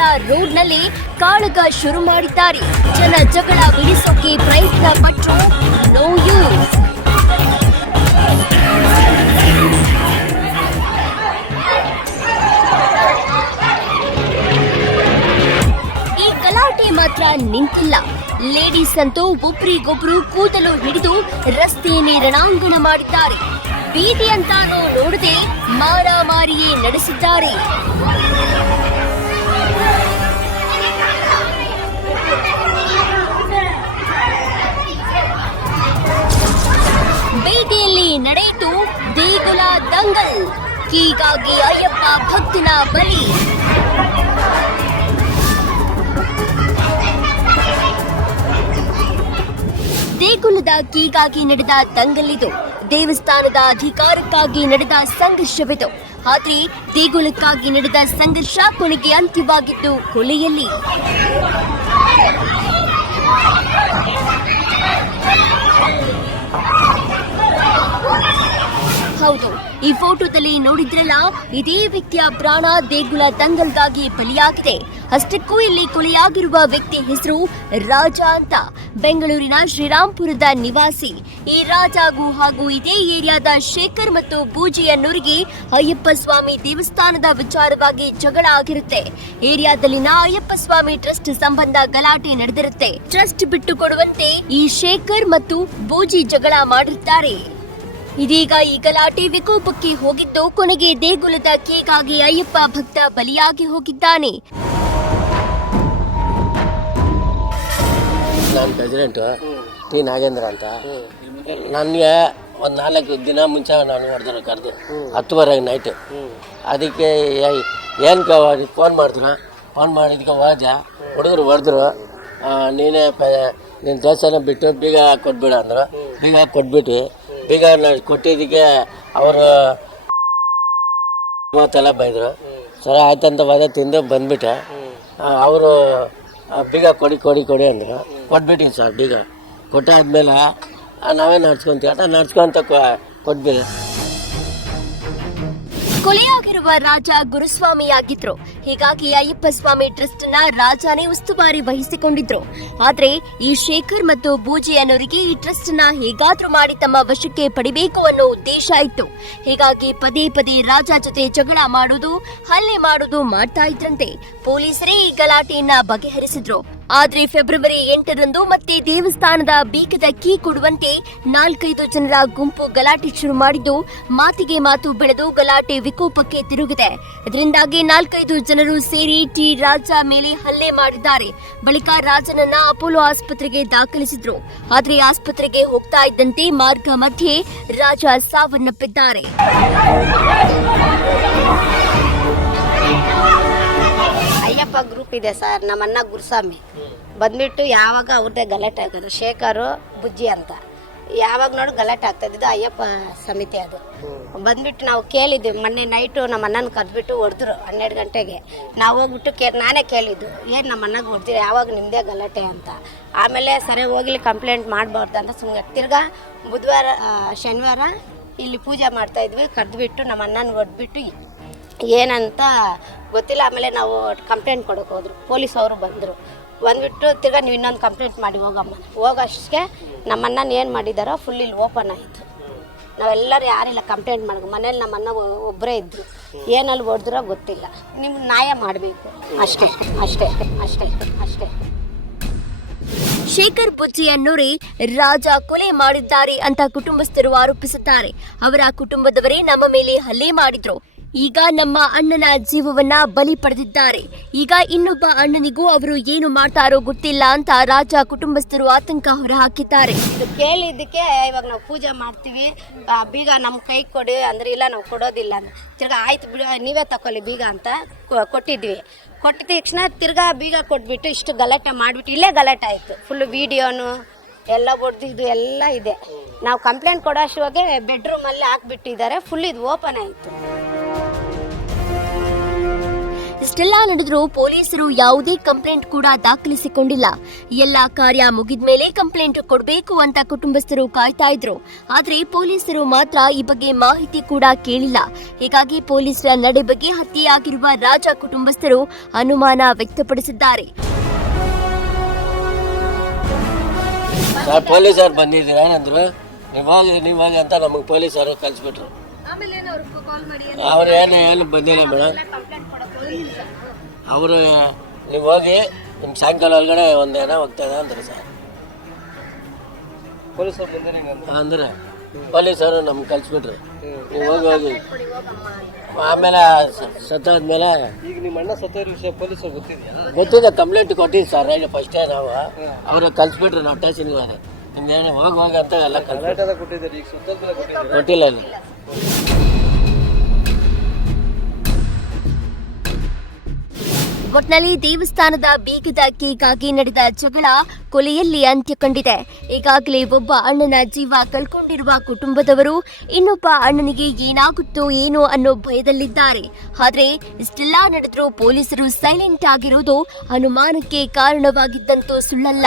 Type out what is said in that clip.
ದೇಗುಲ ರೋಡ್ನಲ್ಲಿ ಕಾಳಗ ಶುರು ಮಾಡಿದ್ದಾರೆ. ಜನ ಜಗಳ ಬಿಡಿಸೋಕೆ ಪ್ರಯತ್ನ ಪಟ್ಟರು, ನೋ ಯೂಸ್. ಈ ಗಲಾಟೆ ಮಾತ್ರ ನಿಂತಿಲ್ಲ. ಲೇಡೀಸ್ ಅಂತೂ ಒಬ್ರಿಗೊಬ್ರು ಕೂದಲು ಹಿಡಿದು ರಸ್ತೆಯನ್ನೇ ರಣಾಂಗಣ ಮಾಡಿದ್ದಾರೆ. ಬೀದಿ ಅಂತಾನೂ ನೋಡದೆ ಮಾರಾಮಾರಿಯೇ ನಡೆಸಿದ್ದಾರೆ. ಬೀದಿಯಲ್ಲಿ ನಡೆಯಿತು ದೇಗುಲ ದಂಗಲ್. ಹೀಗಾಗಿ ಅಯ್ಯಪ್ಪ ಭಕ್ತನ ಬಲಿ. ದೇಗುಲದ ಕೀಗಾಗಿ ನಡೆದ ದಂಗಲಿದು. ದೇವಸ್ಥಾನದ ಅಧಿಕಾರಕ್ಕಾಗಿ ನಡೆದ ಸಂಘರ್ಷವಿದು. ಆದ್ರೆ ದೇಗುಲಕ್ಕಾಗಿ ನಡೆದ ಸಂಘರ್ಷ ಕೊನೆಗೆ ಅಂತ್ಯವಾಗಿದ್ದು ಕೊಲೆಯಲ್ಲಿ. ಹೌದು, ಈ ಫೋಟೋದಲ್ಲಿ ನೋಡಿದ್ರಲ್ಲ, ಇದೇ ವ್ಯಕ್ತಿಯ ಪ್ರಾಣ ದೇಗುಲ ದಂಗಲ್ಗಾಗಿ ಬಲಿಯಾಗಿದೆ. ಅಷ್ಟಕ್ಕೂ ಇಲ್ಲಿ ಕೊಲೆಯಾಗಿರುವ ವ್ಯಕ್ತಿ ಹೆಸರು ರಾಜ ಅಂತ. ಬೆಂಗಳೂರಿನ ಶ್ರೀರಾಂಪುರದ ನಿವಾಸಿ ಈ ರಾಜಾಗೂ ಹಾಗೂ ಇದೇ ಏರಿಯಾದ ಶೇಖರ್ ಮತ್ತು ಬೂಜಿ ಅನ್ನೋರಿಗೆ ಅಯ್ಯಪ್ಪ ಸ್ವಾಮಿ ದೇವಸ್ಥಾನದ ವಿಚಾರವಾಗಿ ಜಗಳ ಆಗಿರುತ್ತೆ. ಏರಿಯಾದಲ್ಲಿನ ಅಯ್ಯಪ್ಪ ಸ್ವಾಮಿ ಟ್ರಸ್ಟ್ ಸಂಬಂಧ ಗಲಾಟೆ ನಡೆದಿರುತ್ತೆ. ಟ್ರಸ್ಟ್ ಬಿಟ್ಟು ಕೊಡುವಂತೆ ಈ ಶೇಖರ್ ಮತ್ತು ಬೂಜಿ ಜಗಳ ಮಾಡಿರ್ತಾರೆ. ಇದೀಗ ಈ ಗಲಾಟೆ ವಿಕೋಪಕ್ಕೆ ಹೋಗಿದ್ದು ಕೊನೆಗೆ ದೇಗುಲದ ಕೇಗಾಗಿ ಅಯ್ಯಪ್ಪ ಭಕ್ತ ಬಲಿಯಾಗಿ ಹೋಗಿದ್ದಾನೆ. ನಾನು ಪ್ರೆಸಿಡೆಂಟು ಟಿ ನಾಗೇಂದ್ರ ಅಂತ. ನನಗೆ ಒಂದು 4 ದಿನ ಮುಂಚೆ ನಾನು ಹೊಡೆದ್ರು ಕರೆದು 10:30 ನೈಟು. ಅದಕ್ಕೆ ಏನು ಫೋನ್ ಮಾಡಿದ್ದಕ್ಕೆ ವಾಜ ಹುಡುಗರು ಹೊಡೆದ್ರು. ನೀನು ದೇವಸ್ಥಾನ ಬಿಟ್ಟು ಬೀಗ ಕೊಟ್ಬಿಡ ಅಂದರು. ಬೀಗ ಕೊಟ್ಬಿಟ್ಟು ಬೀಗ ಕೊಟ್ಟಿದ್ದಕ್ಕೆ ಅವರು ಮಾತೆಲ್ಲ ಬೈದರು. ಸರಿ ಆಯ್ತಂತ ವಾದ ತಿಂದು ಬಂದ್ಬಿಟ್ಟೆ. ಅವರು ಬೀಗ ಕೊಡಿ ಅಂದರು. ಕೊಟ್ಬಿಟ್ಟಿನಿ ಸರ್. ಬೀಗ ಕೊಟ್ಟಾದ್ಮೇಲೆ ನಾವೇ ನಡ್ಸ್ಕೊಂತ ಕೊಟ್ಬಿಡಿ. ಕೊಲೆಯಾಗಿರುವ ರಾಜ ಗುರುಸ್ವಾಮಿಯಾಗಿದ್ರು. ಹೀಗಾಗಿ ಅಯ್ಯಪ್ಪ ಸ್ವಾಮಿ ಟ್ರಸ್ಟ್ ನ ರಾಜನೇ ಉಸ್ತುವಾರಿ ವಹಿಸಿಕೊಂಡಿದ್ರು. ಆದ್ರೆ ಈ ಶೇಖರ್ ಮತ್ತು ಬೂಜಿ ಅನ್ನೋರಿಗೆ ಈ ಟ್ರಸ್ಟ್ ನ ಹೇಗಾದ್ರೂ ಮಾಡಿ ತಮ್ಮ ವಶಕ್ಕೆ ಪಡಿಬೇಕು ಅನ್ನೋ ಉದ್ದೇಶ ಇತ್ತು. ಹೀಗಾಗಿ ಪದೇ ಪದೇ ರಾಜ ಜೊತೆ ಜಗಳ ಮಾಡುವುದು, ಹಲ್ಲೆ ಮಾಡುವುದು ಮಾಡ್ತಾ ಇದ್ರಂತೆ. ಪೊಲೀಸರೇ ಈ ಗಲಾಟೆಯನ್ನ ಬಗೆಹರಿಸಿದ್ರು. ಆದ್ರೆ ಫೆಬ್ರವರಿ 8ರಂದು ಮತ್ತೆ ದೇವಸ್ಥಾನದ ಬೀಗದ ಕೀ ಕೊಡುವಂತೆ 4-5 ಜನರ ಗುಂಪು ಗಲಾಟೆ ಶುರು ಮಾಡಿದ್ದು ಮಾತಿಗೆ ಮಾತು ಬೆಳೆದು ಗಲಾಟೆ ವಿಕೋಪಕ್ಕೆ ತಿರುಗಿದೆ. ಇದರಿಂದಾಗಿ 4-5 ಜನರು ಸೇರಿ ಟಿ ರಾಜ ಮೇಲೆ ಹಲ್ಲೆ ಮಾಡಿದ್ದಾರೆ. ಬಳಿಕ ರಾಜನನ್ನ ಅಪೋಲೋ ಆಸ್ಪತ್ರೆಗೆ ದಾಖಲಿಸಿದ್ರು. ಆದ್ರೆ ಆಸ್ಪತ್ರೆಗೆ ಹೋಗ್ತಾ ಇದ್ದಂತೆ ಮಾರ್ಗ ಮಧ್ಯೆ ರಾಜ ಸಾವನ್ನಪ್ಪಿದ್ದಾರೆ. ಅಯ್ಯಪ್ಪ ಗ್ರೂಪ್ ಇದೆ ಸರ್. ನಮ್ಮ ಅಣ್ಣ ಗುರುಸ್ವಾಮಿ ಬಂದ್ಬಿಟ್ಟು ಯಾವಾಗ ಅವ್ರದ್ದೇ ಗಲಾಟೆ ಆಗೋದು. ಶೇಖರು ಬುಜ್ಜಿ ಅಂತ ಯಾವಾಗ ನೋಡಿ ಗಲಾಟೆ ಆಗ್ತಾಯಿದ್ದು ಅಯ್ಯಪ್ಪ ಸಮಿತಿ. ಅದು ಬಂದ್ಬಿಟ್ಟು ನಾವು ಕೇಳಿದ್ವಿ. ಮೊನ್ನೆ ನೈಟು ನಮ್ಮ ಅಣ್ಣನ ಕರೆದ್ಬಿಟ್ಟು ಹೊಡೆದ್ರು 12 ಗಂಟೆಗೆ. ನಾವು ಹೋಗ್ಬಿಟ್ಟು ನಾನೇ ಕೇಳಿದ್ದು, ಏನು ನಮ್ಮ ಅಣ್ಣಗೆ ಹೊಡೆದಿರ, ಯಾವಾಗ ನಿಮ್ಮದೇ ಗಲಾಟೆ ಅಂತ. ಆಮೇಲೆ ಸರಿ ಹೋಗ್ಲಿ ಕಂಪ್ಲೇಂಟ್ ಮಾಡಬಾರ್ದು ಅಂತ ಸುಮ್ಮನೆ. ತಿರ್ಗಾ ಶನಿವಾರ ಇಲ್ಲಿ ಪೂಜೆ ಮಾಡ್ತಾಯಿದ್ವಿ. ಕರೆದ್ಬಿಟ್ಟು ನಮ್ಮ ಅಣ್ಣನ ಹೊಡೆದ್ಬಿಟ್ಟು ಏನಂತ ಗೊತ್ತಿಲ್ಲ. ಆಮೇಲೆ ನಾವು ಕಂಪ್ಲೇಂಟ್ ಕೊಡೋಕೆ ಹೋದ್ರು. ಪೊಲೀಸ್ ಅವರು ಬಂದ್ಬಿಟ್ಟು ತಿರ್ಗಾ ನೀವು ಇನ್ನೊಂದು ಕಂಪ್ಲೇಂಟ್ ಮಾಡಿ ಹೋಗಮ್ಮ. ಹೋಗೋಷ್ಟಕ್ಕೆ ನಮ್ಮ ಅಣ್ಣನ ಏನು ಮಾಡಿದಾರೋ ಫುಲ್ ಇಲ್ಲಿ ಓಪನ್ ಆಯಿತು. ನಾವೆಲ್ಲರೂ ಯಾರಿಲ್ಲ ಕಂಪ್ಲೇಂಟ್ ಮಾಡೋದು. ಮನೇಲಿ ನಮ್ಮ ಅಣ್ಣ ಒಬ್ಬರೇ ಇದ್ದರು. ಏನಲ್ಲಿ ಹೊಡೆದ್ರೋ ಗೊತ್ತಿಲ್ಲ. ನಿಮ್ಗೆ ನ್ಯಾಯ ಮಾಡಬೇಕು ಅಷ್ಟೇ ಅಷ್ಟೇ ಅಷ್ಟೇ ಅಷ್ಟೇ. ಶೇಖರ್ ಬುಜ್ಜಿ ಅನ್ನೋರೇ ರಾಜ ಕೊಲೆ ಮಾಡಿದ್ದಾರೆ ಅಂತ ಕುಟುಂಬಸ್ಥರು ಆರೋಪಿಸುತ್ತಾರೆ. ಅವರ ಕುಟುಂಬದವರೇ ನಮ್ಮ ಮೇಲೆ ಹಲ್ಲೆ ಮಾಡಿದ್ರು. ಈಗ ನಮ್ಮ ಅಣ್ಣನ ಜೀವವನ್ನ ಬಲಿ ಪಡೆದಿದ್ದಾರೆ. ಈಗ ಇನ್ನೊಬ್ಬ ಅಣ್ಣನಿಗೂ ಅವರು ಏನು ಮಾಡ್ತಾರೋ ಗೊತ್ತಿಲ್ಲ ಅಂತ ರಾಜ ಕುಟುಂಬಸ್ಥರು ಆತಂಕ ಹೊರಹಾಕಿದ್ದಾರೆ. ಕೇಳಿದ್ದಕ್ಕೆ ಇವಾಗ ನಾವು ಪೂಜೆ ಮಾಡ್ತೀವಿ, ಬೀಗ ನಮ್ಮ ಕೈ ಕೊಡಿ ಅಂದ್ರೆ ಇಲ್ಲ ನಾವು ಕೊಡೋದಿಲ್ಲ. ತಿರ್ಗಾ ಆಯ್ತು ಬಿಡು ನೀವೇ ತಗೊಳ್ಳಿ ಬೀಗ ಅಂತ ಕೊಟ್ಟಿದ್ವಿ. ಕೊಟ್ಟಿದ ತಕ್ಷಣ ತಿರ್ಗಾ ಬೀಗ ಕೊಟ್ಬಿಟ್ಟು ಇಷ್ಟು ಗಲಾಟೆ ಮಾಡಿಬಿಟ್ಟು ಇಲ್ಲೇ ಗಲಾಟೆ ಆಯಿತು. ಫುಲ್ಲು ವೀಡಿಯೋನು ಎಲ್ಲ ಹೊಡೆದಿದ್ದು ಎಲ್ಲ ಇದೆ. ನಾವು ಕಂಪ್ಲೇಂಟ್ ಕೊಡೋ ಅಷ್ಟುವಾಗೆ ಬೆಡ್ರೂಮಲ್ಲಿ ಹಾಕ್ಬಿಟ್ಟಿದ್ದಾರೆ. ಫುಲ್ ಇದು ಓಪನ್ ಆಯಿತು. ಇಷ್ಟೆಲ್ಲ ನಡೆದರೂ ಪೊಲೀಸರು ಯಾವುದೇ ಕಂಪ್ಲೇಂಟ್ ಕೂಡ ದಾಖಲಿಸಿಕೊಂಡಿಲ್ಲ. ಎಲ್ಲ ಕಾರ್ಯ ಮುಗಿದ ಮೇಲೆ ಕಂಪ್ಲೇಂಟ್ ಕೊಡಬೇಕು ಅಂತ ಕುಟುಂಬಸ್ಥರು ಕಾಯ್ತಾ ಇದ್ರು. ಆದ್ರೆ ಪೊಲೀಸರು ಮಾತ್ರ ಈ ಬಗ್ಗೆ ಮಾಹಿತಿ ಕೂಡ ಕೇಳಿಲ್ಲ. ಹೀಗಾಗಿ ಪೊಲೀಸರ ನಡೆ ಬಗ್ಗೆ ಹತ್ಯೆಯಾಗಿರುವ ರಾಜ ಕುಟುಂಬಸ್ಥರು ಅನುಮಾನ ವ್ಯಕ್ತಪಡಿಸಿದ್ದಾರೆ. ಸರ್ ಪೊಲೀಸರು ಬಂದಿದ್ದೀರಾ ಅಂದ್ರು, ನೀವಾಗ ಅಂತ ನಮಗೆ ಪೊಲೀಸರು ಕಳಿಸ್ಬಿಟ್ರು. ಅವ್ರು ಏನು ಬಂದಿಲ್ಲ ಮೇಡಮ್. ಅವರು ನೀವು ಹೋಗಿ ನಿಮ್ಮ ಸಾಯಂಕಾಲ ಒಳಗಡೆ ಒಂದೇನೋ ಹೋಗ್ತದೆ ಅಂತಾರೆ ಸರ್. ಪೊಲೀಸರು ಅಂದ್ರೆ ಪೊಲೀಸರು ನಮ್ಗೆ ಕಳಿಸ್ಬಿಟ್ರು. ನೀವು ಹೋಗಿ ಆಮೇಲೆ ಸತ್ತಾದ್ಮೇಲೆ ಈಗ ನಿಮ್ಮ ಅಣ್ಣ ಸತ್ತೋರ ವಿಷಯ ಪೊಲೀಸರು ಗೊತ್ತಿದೆ, ಕಂಪ್ಲೇಂಟ್ ಕೊಟ್ಟಿದ್ದು ಸರ್. ಈಗ ಫಸ್ಟೇ ನಾವು ಅವ್ರು ಕಳಿಸ್ಬಿಟ್ರು ನಾವು ಸ್ಟೇಷನ್ಗೆ. ನಿಮ್ದೇನು ಹೋಗಿ ಅಂತ ಎಲ್ಲ ಕೊಟ್ಟಿದ್ದಾರೆ. ಈಗ ಸುತ್ತಲ ಕೊಟ್ಟಿಲ್ಲ ಅಲ್ಲಿ. ಒಟ್ನಲ್ಲಿ ದೇವಸ್ಥಾನದ ಬೀಗದ ಕೀಗಾಗಿ ನಡೆದ ಜಗಳ ಕೊಲೆಯಲ್ಲಿ ಅಂತ್ಯ ಕಂಡಿದೆ. ಈಗಾಗಲೇ ಒಬ್ಬ ಅಣ್ಣನ ಜೀವ ಕಳ್ಕೊಂಡಿರುವ ಕುಟುಂಬದವರು ಇನ್ನೊಬ್ಬ ಅಣ್ಣನಿಗೆ ಏನಾಗುತ್ತೋ ಏನೋ ಅನ್ನೋ ಭಯದಲ್ಲಿದ್ದಾರೆ. ಆದ್ರೆ ಇಷ್ಟೆಲ್ಲ ನಡೆದರೂ ಪೊಲೀಸರು ಸೈಲೆಂಟ್ ಆಗಿರೋದು ಅನುಮಾನಕ್ಕೆ ಕಾರಣವಾಗಿದ್ದಂತೂ ಸುಳ್ಳಲ್ಲ.